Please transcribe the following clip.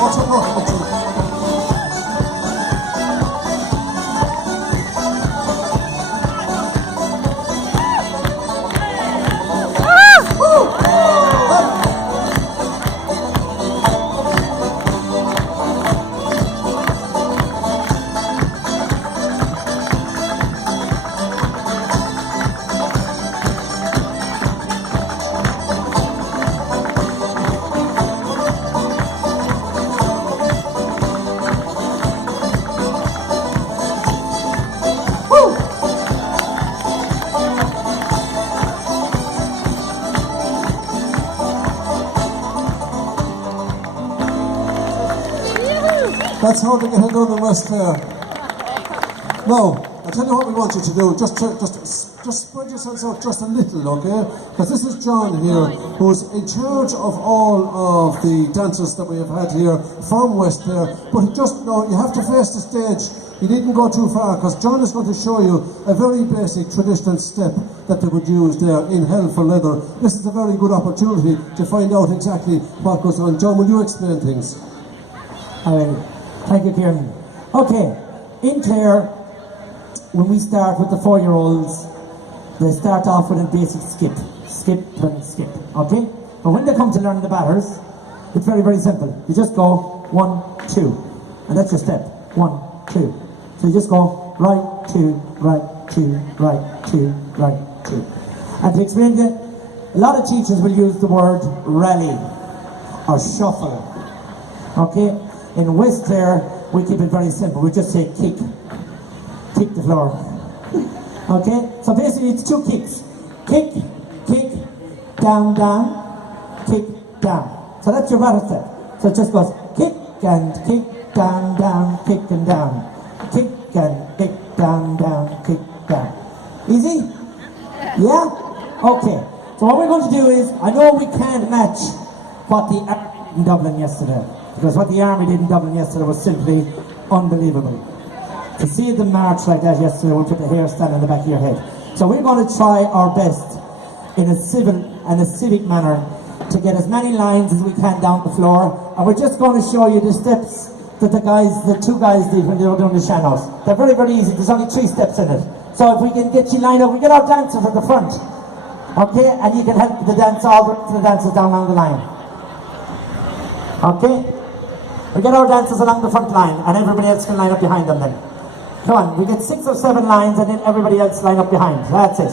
Watch out, That's how they get it done in West Clare. Now, I'll tell you what we want you to do. Just spread yourselves out just a little, okay? Because this is John here, who's in charge of all of the dancers that we have had here from West Clare. But just know, you have to face the stage. You needn't go too far, because John is going to show you a very basic traditional step that they would use there in Hell for Leather. This is a very good opportunity to find out exactly what goes on. John, will you explain things? Thank you, Kieran. Okay, in Clare, when we start with the 4-year-olds, they start off with a basic skip, and skip, okay? But when they come to learn the batters, it's very, very simple. You just go 1, 2, and that's your step. 1, 2. So you just go right, 2, right, 2, right, 2, right, 2. And to explain it, a lot of teachers will use the word rally or shuffle, okay? In West Clare, we keep it very simple. We just say kick the floor. Okay? So basically it's 2 kicks. Kick, down, kick, down. So that's your battle step. So it just goes kick and kick, down, kick and down. Kick and kick, down, kick, down. Easy? Yeah? Okay. So what we're going to do is, I know we can't match what the Army did in Dublin yesterday. Because what the Army did in Dublin yesterday was simply unbelievable. To see them march like that yesterday will put the hair stand on the back of your head. So we're going to try our best in a civil and a civic manner to get as many lines as we can down the floor. And we're just going to show you the steps that the 2 guys did when they were doing the Shannos. They're very, very easy. There's only 3 steps in it. So if we can get you lined up, we get our dancers at the front. Okay? And you can help the dancers down along the line. Okay? We get our dancers along the front line, and everybody else can line up behind them then. Come on, we get 6 or 7 lines, and then everybody else line up behind. That's it.